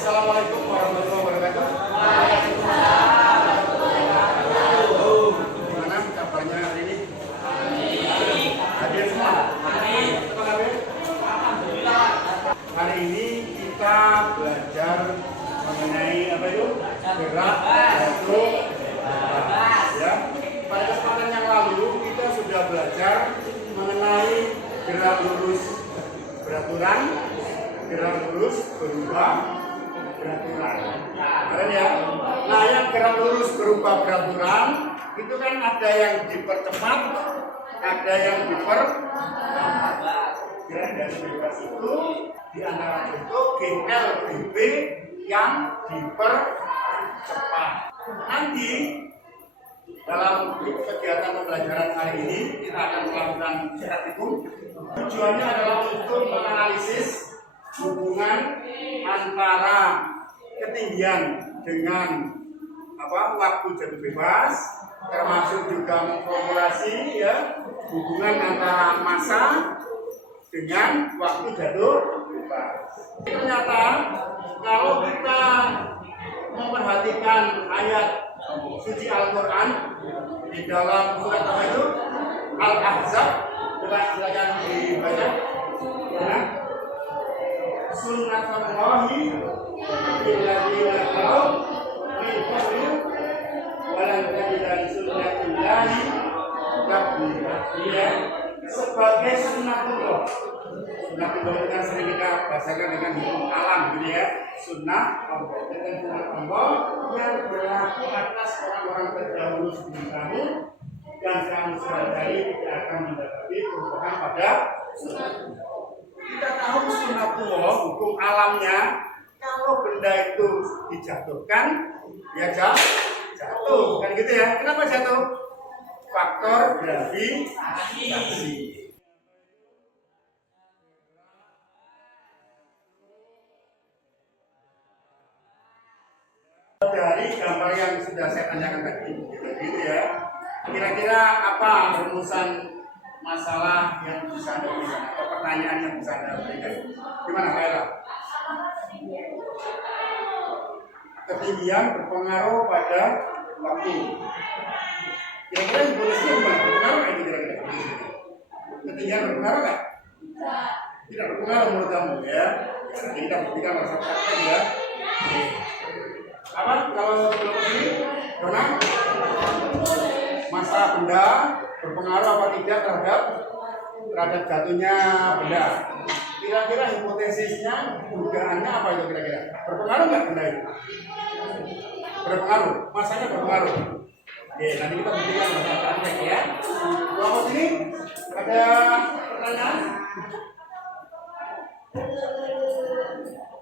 Assalamualaikum warahmatullahi wabarakatuh. Gimana kabarnya hari ini? Hadir semua? Apa kabar? Hari ini kita belajar mengenai apa itu? Gerak, jatuh, ya. Pada kesempatan yang lalu kita sudah belajar mengenai gerak lurus beraturan, gerak lurus berubah beraturan. Keren ya? Nah, yang gerak lurus berubah beraturan itu kan ada yang dipercepat, ada yang diperlambat. Gerak dari bebas itu di antara contoh GLBB yang dipercepat. Nanti dalam kegiatan pembelajaran hari ini kita akan melakukan praktikum. Tujuannya adalah untuk menganalisis hubungan antara ketinggian dengan waktu jatuh bebas, termasuk juga memformulasi ya hubungan antara massa dengan waktu jatuh bebas. Ternyata kalau kita memperhatikan ayat suci Al-Quran di dalam surat apa itu? Al-Ahzab. Silakan dibaca. Ya. Sunnatullahi illadzina khalau min qablu wa lan tajida li sunnatillahi tabdila. Ya. Sebagai sunnatullah. Sunnatullah itu kan sering kita bahasakan dengan hukum alam gitu ya. Sunnah Allah dengan sunnah Allah yang berlaku atas orang-orang terdahulu sebelum kamu, dan kamu sekali tidak akan mendapati perubahan pada sunnatullah. Kita tahu sunnatullah hukum alamnya, kalau benda itu dijatuhkan ya jatuh kan gitu ya. Kenapa jatuh? Faktor gravitasi. Dari gambar yang sudah saya tanyakan tadi, gitu ya. Kira-kira apa rumusan masalah yang bisa Anda berikan atau pertanyaan yang bisa Anda berikan? Gimana Kak Ella? Ketinggian berpengaruh pada waktu. Kira-kira hipotesisnya gimana? Berpengaruh nggak itu kira-kira? Ketinggian berpengaruh nggak? Tidak berpengaruh menurut kamu ya. Jadi kita buktikan bersama praktek ya. Apa kalau ini Dona? Massa benda berpengaruh apa tidak terhadap jatuhnya benda? Kira-kira hipotesisnya, dugaannya apa itu kira-kira? Berpengaruh nggak benda itu? Berpengaruh, massanya berpengaruh. Oke, nanti kita buktikan bersama praktek ya. Kelompok ini ada pertanyaan?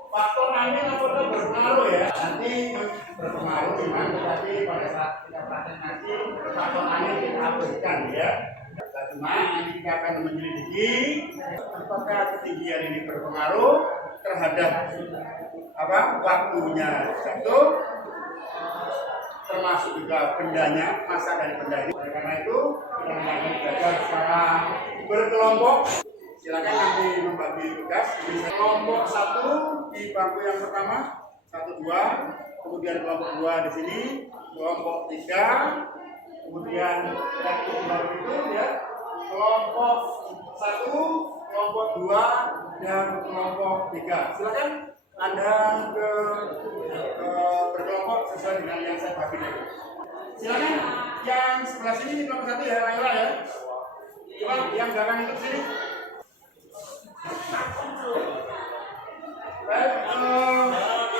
Faktor angin apakah berpengaruh ya? Nanti berpengaruh memang, tetapi pada saat kita praktek nanti faktor angin kita abaikan ya. Cuma nanti kita akan menyelidiki apakah ketinggian ini berpengaruh terhadap waktunya jatuh, termasuk juga bendanya, massa dari benda ini. Oleh karena itu kita akan belajar secara berkelompok. Silakan nanti membagi tugas. Kelompok 1 di bangku yang pertama, 1, 2, kemudian kelompok 2 di sini, kelompok 3, kemudian yang baru itu ya, kelompok 1, kelompok 2, dan kelompok 3. Silakan Anda berkelompok sesuai dengan yang saya bagi tadi. Silakan yang sebelah sini di kelompok 1 ya, Laila ya. Coba yang belakang itu sini. Baik,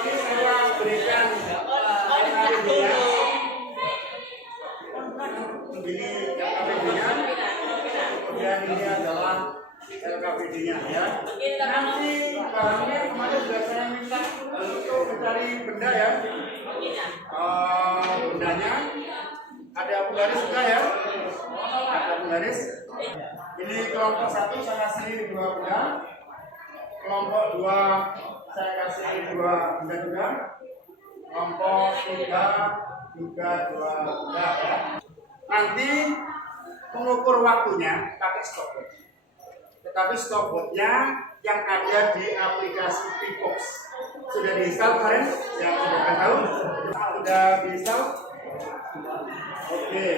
ini saya berikan LKPD-nya. Ini LKPD-nya, kemudian ini adalah LKPD-nya ya. Nanti barangnya kemarin sudah saya minta untuk mencari benda ya. Bendanya ada penggaris juga ya. Ada penggaris. Ini kelompok 1 saya kasih 2 benda. Kelompok 2 saya kasih 2 benda juga. Kelompok 3 juga 2 benda ya. Nanti mengukur waktunya pakai stopwatch. Tetapi stopwatchnya yang ada di aplikasi Pivox. Sudah di-install kemarin? Yang sudah tahu? Sudah di-install? Oke.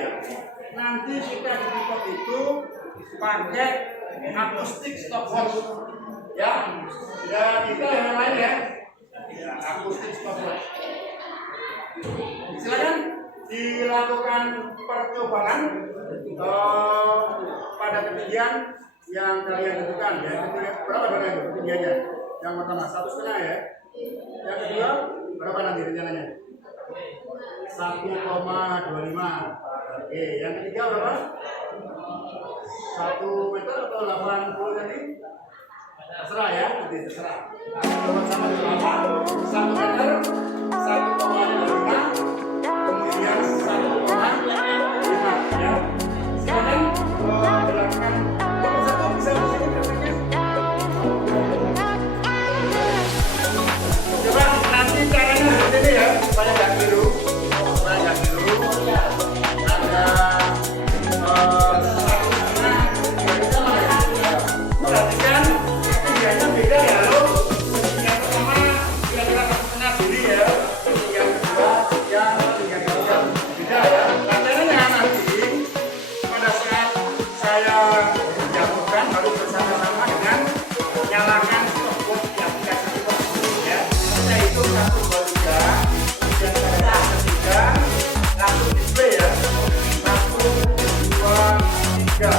Nanti kita di tripod itu pakai akustik stopwatch. Ya, dan itu yang lain ya. Ya, akustik stopwatch. Silakan dilakukan percobaan pada ketinggian yang kalian tentukan ya. Berapa itu ketinggiannya? Yang pertama 1,5 ya. Yang kedua berapa nanti rencananya? 1,25. Oke, yang ketiga berapa? 1 meter atau 80 cm? Terserah ya, nanti terserah. Sama-sama berapa? 1 meter, 1,25, kemudian 1,5 ya. Silakan dilakukan. Satu bisa di sini coba nanti caranya seperti ini ya, supaya nggak keliru. Perhatikan ketinggiannya beda ya lo. Yang pertama kira-kira 1,5 diri ya. Yang kedua yang beda ya. Caranya nanti pada saat saya jatuhkan baru bersama-sama dengan nyalakan stopwatch di aplikasi tersebut ya. Saya hitung 1, 2, 3. Kemudian pada saat ketiga langsung display ya. 1, 2, 3.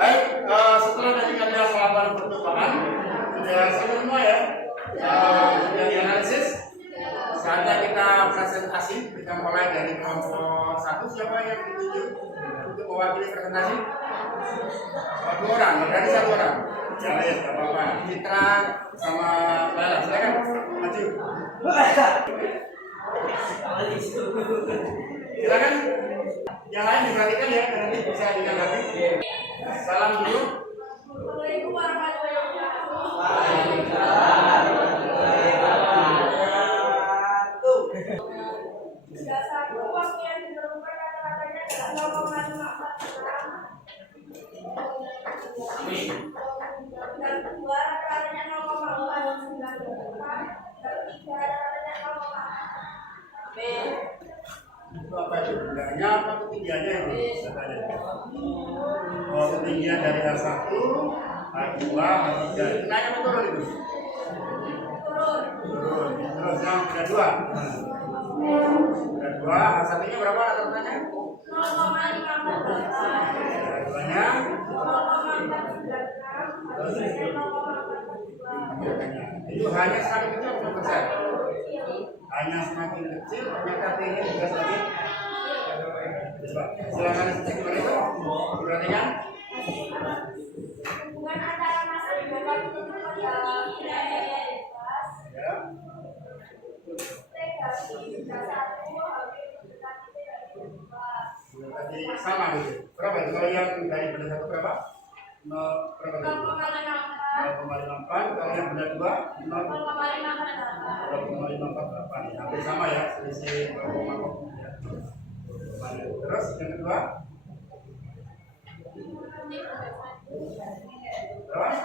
Baik, setelah tadi kalian melakukan percobaan, sudah semua ya, sudah dianalisis. Saatnya kita presentasi. Kita mulai dari kelompok 1. Siapa yang ditunjuk untuk mewakili presentasi? 2 orang, berarti 1 orang. Ya, ya, tidak apa-apa. Citra sama Lala, silakan maju. Silakan. Yang lain diperhatikan ya, nanti bisa ditanggapi. Salam dulu. Assalamualaikum warahmatullahi wabarakatuh. Tidak satu waktu yang ditemukan kata-katanya adalah 0,54 gram. Dan kedua kata-katanya 0,498. Dan ketiga kata-katanya 0,4. Itu apa itu? Bendanya apa ketinggiannya yang bisa tanya? Oh, ketinggian dari H1, H2, H3. Naik apa turun itu? Turun. Terus yang kedua? Kedua, H1-nya berapa rata-ratanya? 0,54. Kedua-nya? 0,49. Terus 0,42. Itu hanya semakin kecil atau besar? Hanya semakin kecil, ternyata T-nya juga semakin. Coba, silakan cek gimana itu. Perhatikan. Hubungan antara massa dan bobot itu ya. Tadi sama gitu. Berapa itu? Kalau yang dari benda satu berapa? Berapa itu? 0,54. Kalau yang benda dua 0,548. Hampir sama ya, selisih 0,4 ya. Terus yang kedua? Terus?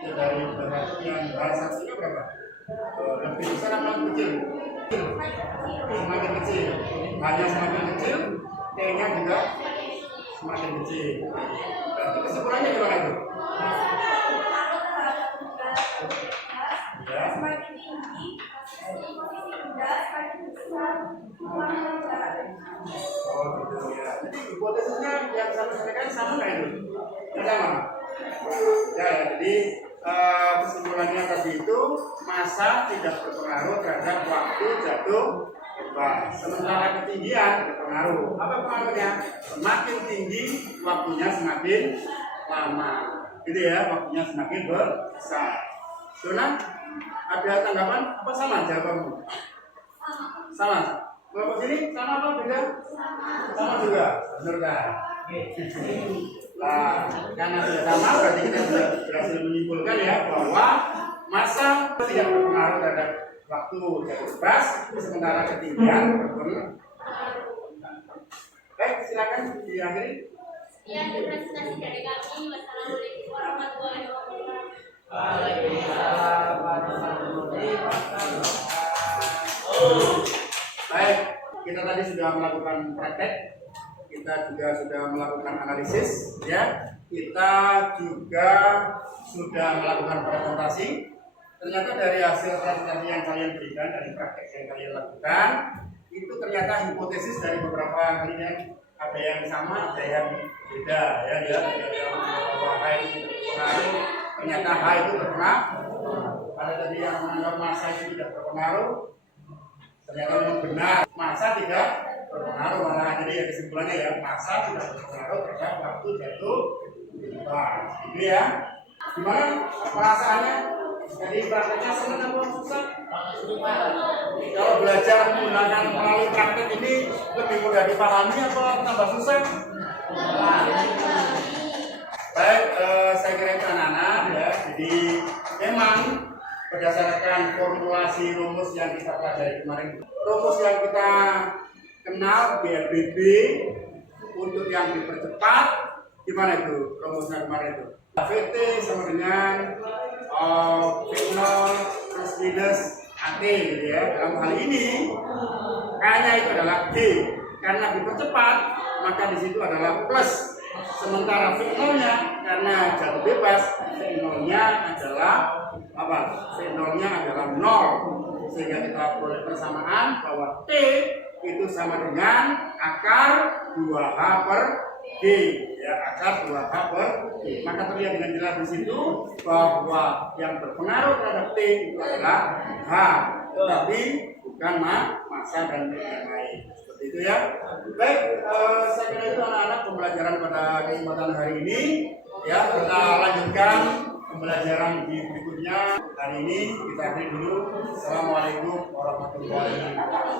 Ya, dari yang bahasa satunya berapa? Lebih besar atau kecil? Semakin kecil. Hanya semakin kecil, T-nya juga semakin kecil. Berarti kesimpulannya gimana itu? Ya. Semakin tinggi, posisi benda semakin besar. Oh gitu ya. Jadi hipotesisnya yang saya sampaikan sama nggak itu? Yang sama. Ya, jadi kesimpulannya tadi itu massa tidak berpengaruh terhadap waktu jatuh bebas. Sementara ketinggian berpengaruh. Apa pengaruhnya? Semakin tinggi waktunya semakin lama. Gitu ya, waktunya semakin besar. Sunan, ada tanggapan apa sama jawabanmu? Sama. Kelompok sini sama apa beda? Sama juga, benar kan? Nah, karena sudah sama berarti kita sudah berhasil menyimpulkan ya bahwa massa tidak berpengaruh terhadap waktu jatuh bebas, sementara ketinggian berpengaruh. Baik, silakan diakhiri. Ya, presentasi dari kami. Wassalamualaikum warahmatullahi wabarakatuh. Waalaikumsalam warahmatullahi wabarakatuh. Baik, kita tadi sudah melakukan praktek, kita juga sudah melakukan analisis, ya. Kita juga sudah melakukan presentasi. Ternyata dari hasil presentasi yang kalian berikan, dari praktek yang kalian lakukan, itu ternyata hipotesis dari beberapa kalian ada yang sama, ada yang beda, ya. Ada yang bahwa H itu tidak berpengaruh, ternyata H itu berpengaruh. Ada tadi yang menganggap massa itu tidak berpengaruh. Ternyata memang benar, massa tidak berpengaruh. Malah jadi ya kesimpulannya ya, massa tidak berpengaruh terhadap waktu jatuh bebas. Gitu ya. Gimana perasaannya? Jadi prakteknya senang atau susah? Kalau belajar menggunakan melalui praktek ini lebih mudah dipahami atau tambah susah? Baik, saya kira itu anak-anak ya. Jadi memang berdasarkan formulasi rumus yang kita pelajari kemarin, rumus yang kita kenal BLBB untuk yang dipercepat, gimana itu rumusnya kemarin itu? VT sama dengan V0 plus minus AT gitu ya. Dalam hal ini kayaknya itu adalah D, karena dipercepat maka di situ adalah plus. Sementara V0-nya karena jatuh bebas, V0-nya adalah apa? V0-nya adalah 0. Sehingga kita boleh persamaan bahwa T itu sama dengan akar 2H per D, ya, akar 2H per D. Maka terlihat dengan jelas di situ bahwa yang berpengaruh terhadap T itu adalah H, tetapi bukan massa dan yang lain. Seperti itu ya. Baik, saya kira itu anak-anak pembelajaran pada kesempatan hari ini. Ya, kita lanjutkan pembelajaran di berikutnya. Hari ini kita akhiri dulu. Assalamualaikum warahmatullahi wabarakatuh.